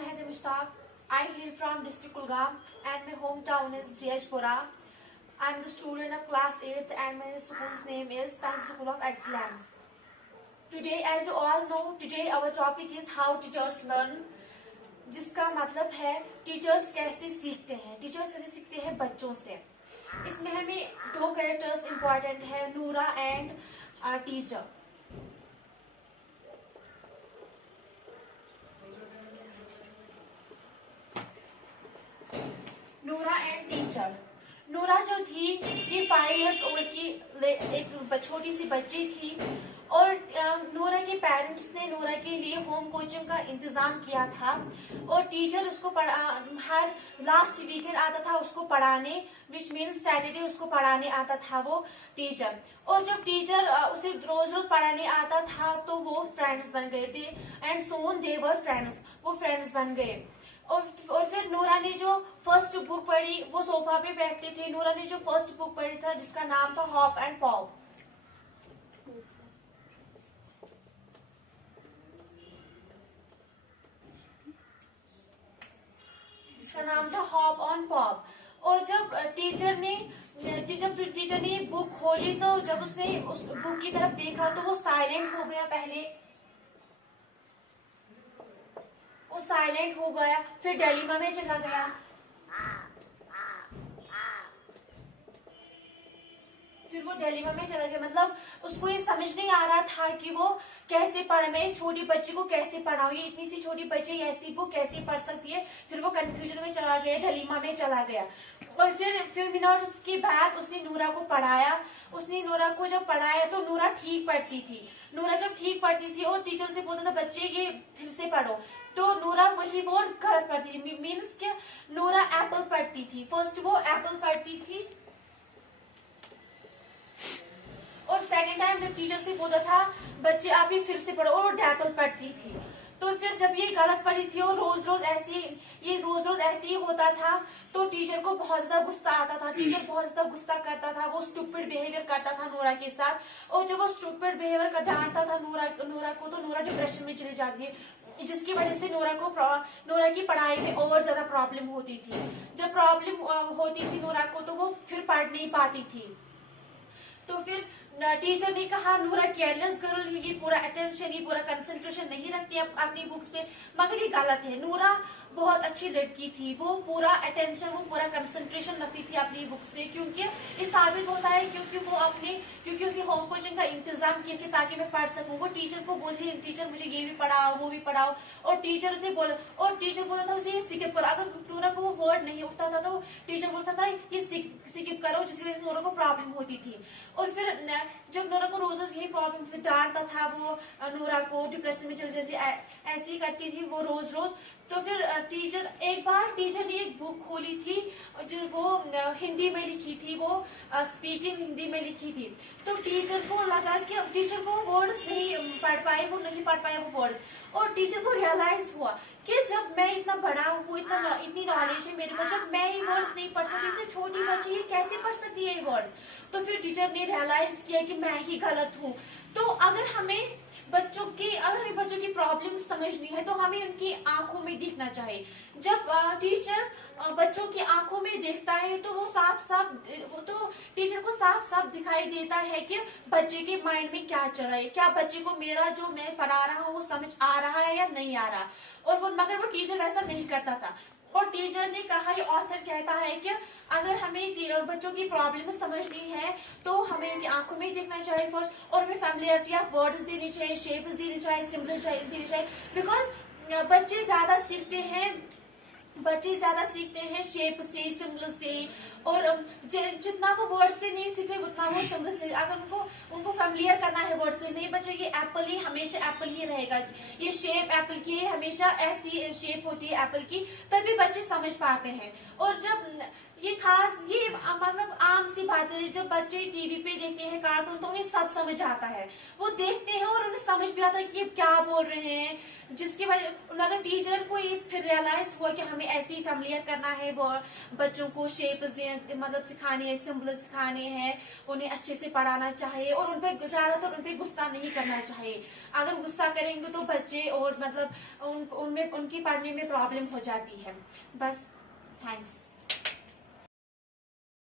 Meher Mushtaq. I hail from district Kulgam and my hometown is Jayashpura. I am the student of class 8th and my school's name is Pan School of Excellence. Today, as you all know, today our topic is how teachers learn. जिसका मतलब है teachers कैसे सीखते हैं, teachers कैसे सीखते हैं बच्चों से। इसमें हमें दो कैरेक्टर्स इम्पोर्टेंट है, नूरा एंड टीचर। नूरा एंड टीचर। नूरा जो थी ये 5 इयर्स ओल्ड की एक छोटी सी बच्ची थी और नूरा के पेरेंट्स ने नूरा के लिए होम कोचिंग का इंतजाम किया था और टीचर उसको हर लास्ट वीकेंड आता था उसको पढ़ाने, विच मीन्स सैटरडे उसको पढ़ाने आता था वो टीचर। और जब टीचर उसे रोज रोज पढ़ाने आता था तो वो फ्रेंड्स बन गए थे and soon they were friends, वो फ्रेंड्स बन गए। और फिर नूरा ने जो फर्स्ट बुक पढ़ी, वो सोफा पे बैठते थे, नूरा ने जो फर्स्ट बुक पढ़ी था जिसका नाम था हॉप एंड पॉप, जिसका नाम था हॉप ऑन पॉप। और जब टीचर ने ये बुक खोली तो जब उसने उस बुक की तरफ देखा तो वो साइलेंट हो गया। पहले वो साइलेंट हो गया, फिर डेलिमा में चला गया। फिर वो डेलिमा में चला गया, मतलब उसको ये समझ नहीं आ रहा था कि वो कैसे पढ़, मैं इस छोटी बच्ची को कैसे पढ़ाऊं, ये इतनी सी छोटी बच्ची ऐसी बुक कैसे पढ़ सकती है। फिर वो कंफ्यूजन में चला गया, डेलिमा में चला गया। और फिर मिनट्स के बाद उसने नूरा को पढ़ाया। उसने नूरा को जब पढ़ाया तो नूरा ठीक पढ़ती थी। नूरा जब ठीक पढ़ती थी और टीचर से बोलता था बच्चे ये फिर से पढ़ो, तो नूरा वही वो गलत पढ़ती थी। मीन्स के नूरा एप्पल पढ़ती थी, फर्स्ट वो एप्पल पढ़ती थी और सेकेंड टाइम जब टीचर से बोला था बच्चे आप ये फिर से पढ़ो, और एप्पल पढ़ती थी। तो फिर जब ये गलत पढ़ी थी और रोज रोज ऐसे ही होता था तो टीचर को बहुत ज्यादा गुस्सा आता था। टीचर बहुत ज्यादा गुस्सा करता था, वो स्टूपिड बिहेवियर करता था नूरा के साथ। और जब वो स्टूपिड बिहेवियर कर डांटता था नूरा को तो नूरा डिप्रेशन में चली जाती है, जिसकी वजह से नूरा की पढ़ाई में और ज्यादा प्रॉब्लम होती थी। जब प्रॉब्लम होती थी नूरा को तो वो फिर पढ़ नहीं पाती थी। तो फिर टीचर ने कहा नूरा केयरलेस गर्ल, ये पूरा अटेंशन, ये पूरा कंसंट्रेशन नहीं रखती अपनी बुक्स पे। मगर ये गलत है, नूरा बहुत अच्छी लड़की थी, वो पूरा अटेंशन, वो पूरा कंसंट्रेशन रखती थी अपनी बुक्स पे। क्योंकि ये साबित होता है क्योंकि उसने होम कोचिंग का इंतजाम किया कि ताकि मैं पढ़ सकूं। वो टीचर को बोलती टीचर मुझे ये भी पढ़ाओ वो भी पढ़ाओ, और टीचर बोला था उसे ये स्किप करो। अगर नूरा को वो वर्ड नहीं उठता था तो टीचर बोलता था ये स्किप करो, जिसकी वजह से नूरा को प्रॉब्लम होती थी। और फिर जब नूरा को रोज यही प्रॉब्लम, फिर डांटता था वो नूरा को, डिप्रेशन में चली जाती ऐसी करती थी वो रोज। तो फिर एक बार टीचर ने एक बुक खोली थी जो वो हिंदी में लिखी थी, वो स्पीकिंग हिंदी में लिखी थी। तो टीचर को लगा कि टीचर को वर्ड्स नहीं पढ़ पाए वो वर्ड्स। और टीचर को रियलाइज हुआ कि जब मैं इतना बड़ा हूँ, इतनी नॉलेज है मेरे पास, जब मैं ये वर्ड्स नहीं पढ़ सकती, इतनी छोटी बच्ची ये कैसे पढ़ सकती है ये वर्ड्स। तो फिर टीचर ने रियलाइज किया कि मैं ही गलत हूँ। तो अगर हमें बच्चों की प्रॉब्लम समझनी है तो हमें उनकी आंखों में देखना चाहिए। जब टीचर बच्चों की आंखों में देखता है तो टीचर को साफ साफ दिखाई देता है कि बच्चे के माइंड में क्या चल रहा है, क्या बच्चे को मेरा जो मैं पढ़ा रहा हूँ वो समझ आ रहा है या नहीं आ रहा। और मगर वो टीचर वैसा नहीं करता था। और टीचर ने कहा, ये ऑथर कहता है कि अगर हमें बच्चों की प्रॉब्लम समझनी है तो हमें उनकी आंखों में देखना चाहिए फर्स्ट, और हमें फैमिलियरिटी ऑफ वर्ड्स देनी चाहिए, शेप्स देनी चाहिए, सिंबल्स देनी चाहिए। बिकॉज बच्चे ज्यादा सीखते हैं शेप से, सिंबल से, और जितना वो वर्ड से नहीं सीखे उतना वो सिंबल से। अगर उनको फैमिलियर करना है वर्ड से, नहीं बच्चे ये एप्पल ही हमेशा एप्पल ही रहेगा, ये शेप एप्पल की है, हमेशा ऐसी शेप होती है एप्पल की, तभी बच्चे समझ पाते हैं। और जब ये खास ये मतलब आम सी बात है, जब बच्चे टीवी पे देखते हैं कार्टून तो उन्हें सब समझ आता है, वो देखते हैं और उन्हें समझ भी आता है कि ये क्या बोल रहे हैं, जिसकी वजह अगर टीचर को ये फिर रियलाइज हुआ कि हमें ऐसे ही फैमिलियर करना है, वो बच्चों को शेप्स मतलब सिखानी है, सिंबल सिखाने हैं, उन्हें अच्छे से पढ़ाना चाहिए और उनपे ज्यादातर उनपे गुस्सा नहीं करना चाहिए। अगर गुस्सा करेंगे तो बच्चे और मतलब उनमें उनकी पढ़ने में प्रॉब्लम हो जाती है। बस, थैंक्स।